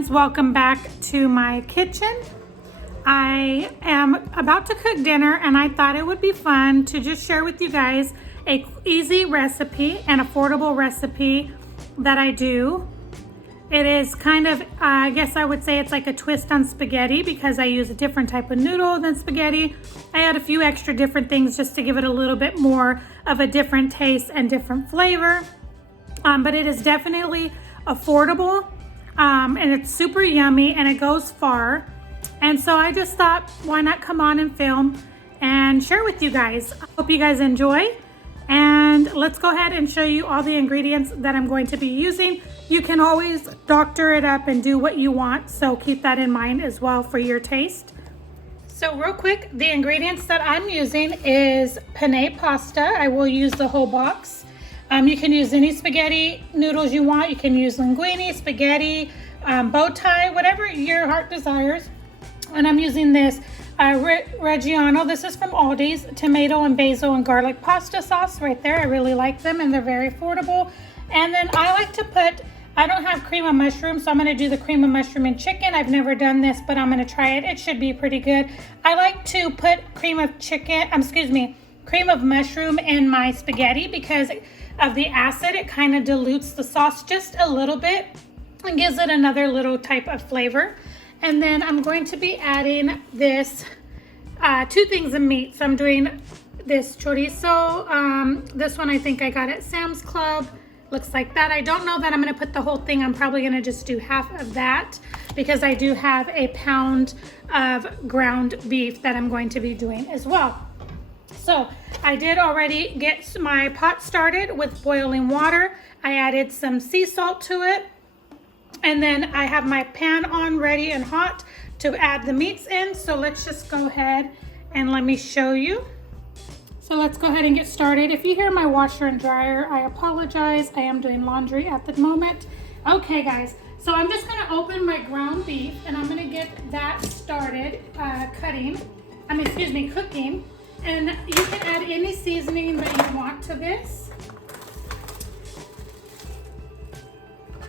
friends, welcome back to my kitchen. I am about to cook dinner and I thought it would be fun to just share with you guys a easy recipe, an affordable recipe that I do. It is kind of, I guess I would say it's like a twist on spaghetti because I use a different type of noodle than spaghetti. I add a few extra different things just to give it a little bit more of a different taste and different flavor. But it is definitely affordable. And it's super yummy and it goes far. And so I just thought, why not come on and film and share with you guys. I hope you guys enjoy. And let's go ahead and show you all the ingredients that I'm going to be using. You can always doctor it up and do what you want. So keep that in mind as well for your taste. So real quick, the ingredients that I'm using is penne pasta. I will use the whole box. You can use any spaghetti noodles you want. You can use linguine, spaghetti, bow tie, whatever your heart desires. And I'm using this Reggiano. This is from Aldi's, tomato and basil and garlic pasta sauce right there. I really like them and they're very affordable. And then I like to put, I don't have cream of mushroom, so I'm gonna do the cream of mushroom and chicken. I've never done this, but I'm gonna try it. It should be pretty good. I like to put cream of mushroom in my spaghetti because of the acid. It kind of dilutes the sauce just a little bit and gives it another little type of flavor. And then I'm going to be adding this two things of meat. So I'm doing this chorizo. This one I think I got at Sam's Club. Looks like that. I don't know that I'm going to put the whole thing. I'm probably going to just do half of that because I do have a pound of ground beef that I'm going to be doing as well. So I did already get my pot started with boiling water. I added some sea salt to it. And then I have my pan on ready and hot to add the meats in. So let's just go ahead and let me show you. So let's go ahead and get started. If you hear my washer and dryer, I apologize. I am doing laundry at the moment. Okay guys, so I'm just gonna open my ground beef and I'm gonna get that started cooking. And you can add any seasoning that you want to this.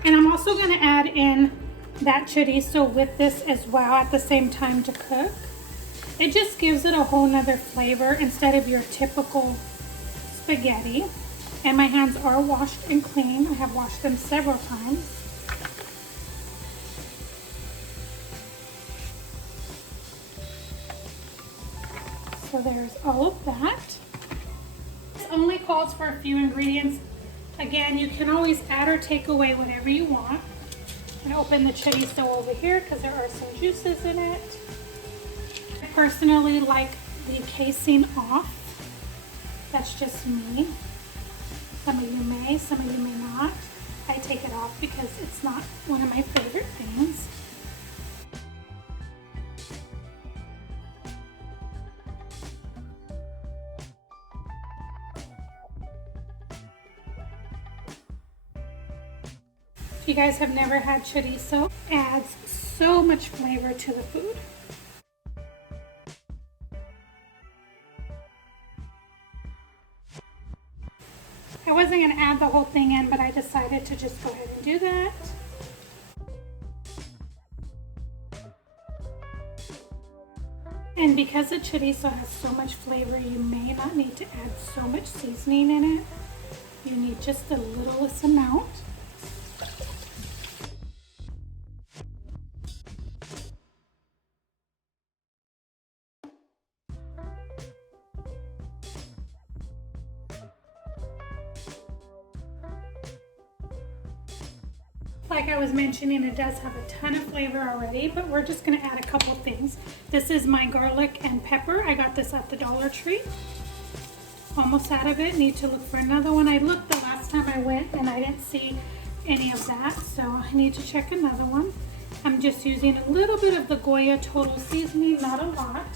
And I'm also going to add in that chorizo with this as well at the same time to cook. It just gives it a whole nother flavor instead of your typical spaghetti. And my hands are washed and clean. I have washed them several times. So there's all of that. This only calls for a few ingredients. Again, you can always add or take away whatever you want. I'm going to open the chorizo over here because there are some juices in it. I personally like the casing off. That's just me. Some of you may, some of you may not. I take it off because it's not one of my favorite things. If you guys have never had chorizo, it adds so much flavor to the food. I wasn't going to add the whole thing in, but I decided to just go ahead and do that. And because the chorizo has so much flavor, you may not need to add so much seasoning in it. You need just the littlest amount. Like I was mentioning, it does have a ton of flavor already, but we're just going to add a couple things. This is my garlic and pepper. I got this at the Dollar Tree. Almost out of it. Need to look for another one. I looked the last time I went and I didn't see any of that, so I need to check another one. I'm just using a little bit of the Goya Total Seasoning, not a lot.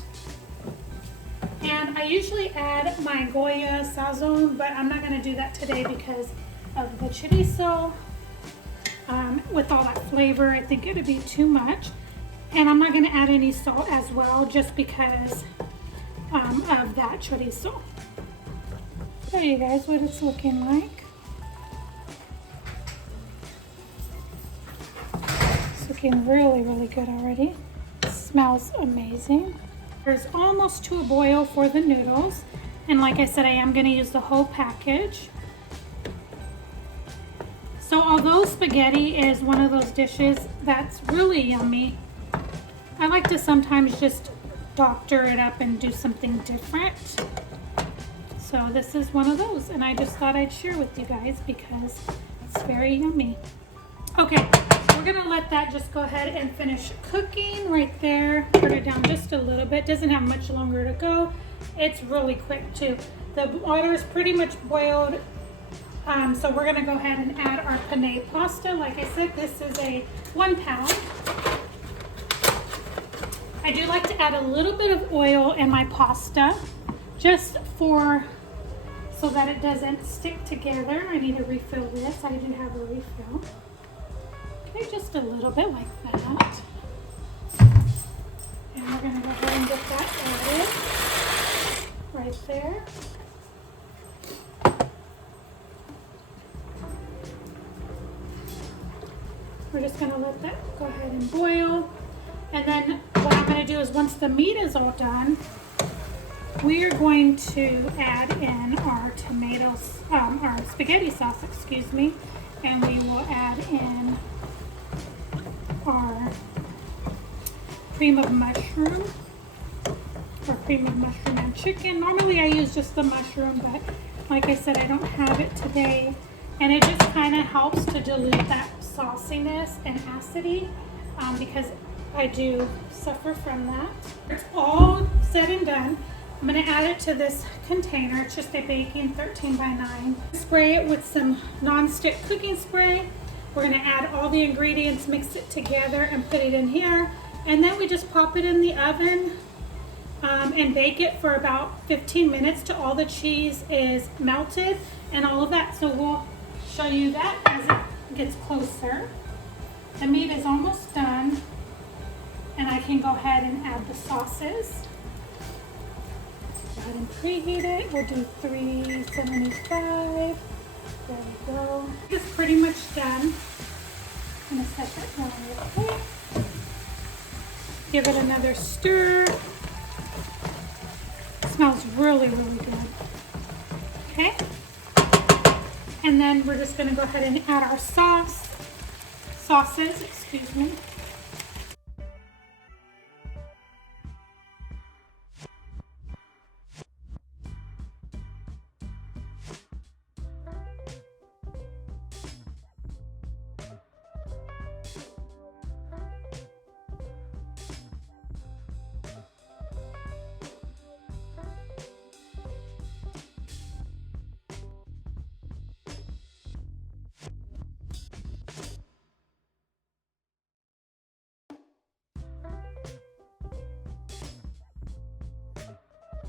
And I usually add my Goya Sazon, but I'm not going to do that today because of the chorizo. With all that flavor, I think it would be too much. And I'm not going to add any salt as well, just because of that chorizo. Show you guys what it's looking like. So looking really, really good already. It smells amazing. There's almost to a boil for the noodles. And like I said, I am going to use the whole package. So although spaghetti is one of those dishes that's really yummy, I like to sometimes just doctor it up and do something different. So this is one of those, and I just thought I'd share with you guys because it's very yummy. Okay, we're gonna let that just go ahead and finish cooking right there. Turn it down just a little bit. Doesn't have much longer to go. It's really quick too. The water is pretty much boiled. So we're gonna go ahead and add our penne pasta. Like I said, this is a 1 pound. I do like to add a little bit of oil in my pasta just so that it doesn't stick together. I need to refill this. I do have a refill. Okay, just a little bit like that. And we're gonna go ahead and get that added right there. We're just gonna let that go ahead and boil. And then what I'm gonna do is once the meat is all done, we are going to add in our tomatoes, our spaghetti sauce, excuse me, and we will add in our cream of mushroom, or cream of mushroom and chicken. Normally I use just the mushroom, but like I said, I don't have it today. And it just kind of helps to dilute that sauciness and acidity because I do suffer from that. It's all said and done. I'm going to add it to this container. It's just a baking 13 by 9. Spray it with some non-stick cooking spray. We're going to add all the ingredients, mix it together, and put it in here. And then we just pop it in the oven and bake it for about 15 minutes till all the cheese is melted and all of that. So we'll show you that as it gets closer. The meat is almost done, and I can go ahead and add the sauces. Go ahead and preheat it. We'll do 375. There we go. It's pretty much done. I'm gonna set that down real quick. Give it another stir. It smells really, really good. Okay. And then we're just gonna go ahead and add our sauces, excuse me.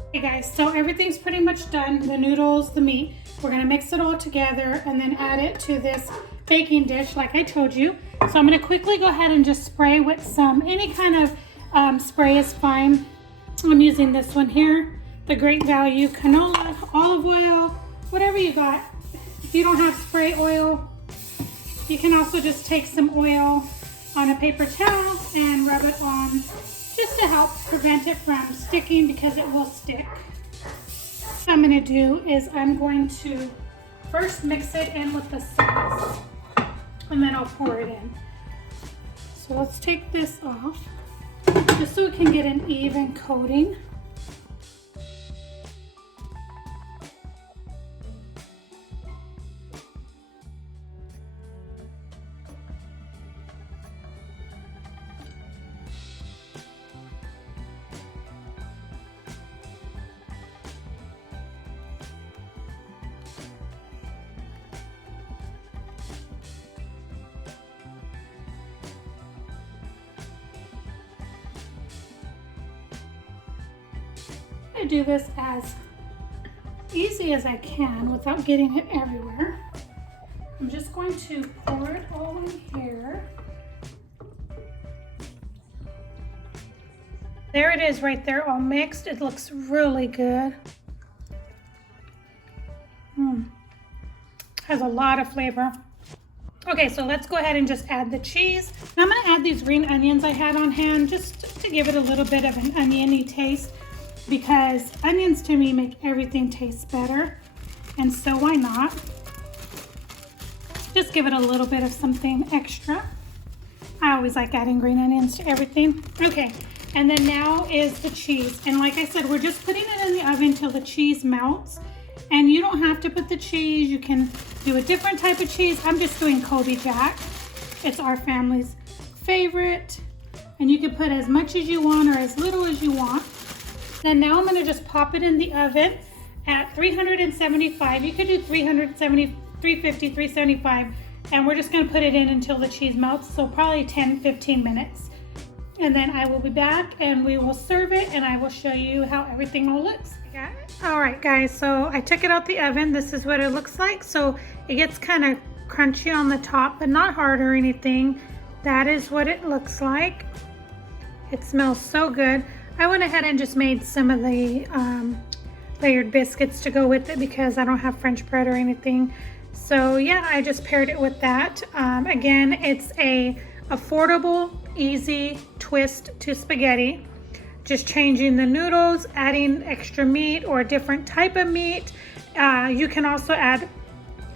Okay guys, so everything's pretty much done. The noodles, the meat. We're gonna mix it all together and then add it to this baking dish like I told you. So I'm gonna quickly go ahead and just spray with any kind of spray is fine. I'm using this one here, the Great Value canola, olive oil, whatever you got. If you don't have spray oil, you can also just take some oil on a paper towel and rub it on just to help prevent it from sticking because it will stick. What I'm going to do is I'm going to first mix it in with the sauce and then I'll pour it in. So let's take this off just so we can get an even coating. I do this as easy as I can without getting it everywhere. I'm just going to pour it all in here. There it is right there, all mixed. It looks really good. Has a lot of flavor. Okay, so let's go ahead and just add the cheese. Now I'm gonna add these green onions I had on hand just to give it a little bit of an oniony taste, because onions to me make everything taste better. And so why not? Just give it a little bit of something extra. I always like adding green onions to everything. Okay, and then now is the cheese. And like I said, we're just putting it in the oven till the cheese melts. And you don't have to put the cheese. You can do a different type of cheese. I'm just doing Colby Jack. It's our family's favorite. And you can put as much as you want or as little as you want. Then now I'm gonna just pop it in the oven at 375. You could do 370, 350, 375. And we're just gonna put it in until the cheese melts. So probably 10, 15 minutes. And then I will be back and we will serve it and I will show you how everything all looks. All right guys, so I took it out the oven. This is what it looks like. So it gets kind of crunchy on the top, but not hard or anything. That is what it looks like. It smells so good. I went ahead and just made some of the layered biscuits to go with it because I don't have French bread or anything. So yeah, I just paired it with that. Again, it's a affordable, easy twist to spaghetti. Just changing the noodles, adding extra meat or a different type of meat. You can also add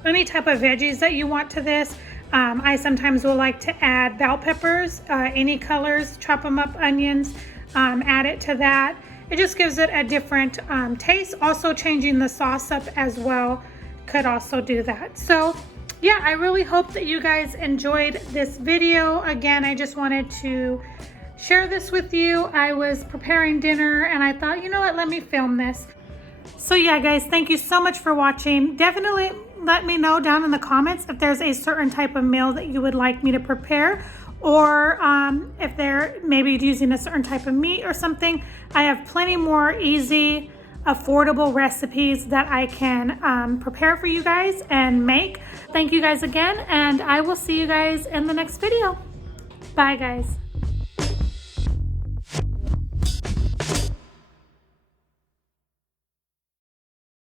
any type of veggies that you want to this. I sometimes will like to add bell peppers, any colors, chop them up, onions, add it to that. It just gives it a different taste. Also changing the sauce up as well could also do that. So yeah, I really hope that you guys enjoyed this video. Again, I just wanted to share this with you. I was preparing dinner and I thought, you know what, let me film this. So yeah guys, thank you so much for watching. Definitely let me know down in the comments if there's a certain type of meal that you would like me to prepare, or if they're maybe using a certain type of meat or something. I have plenty more easy, affordable recipes that I can prepare for you guys and make. Thank you guys again, and I will see you guys in the next video. Bye guys.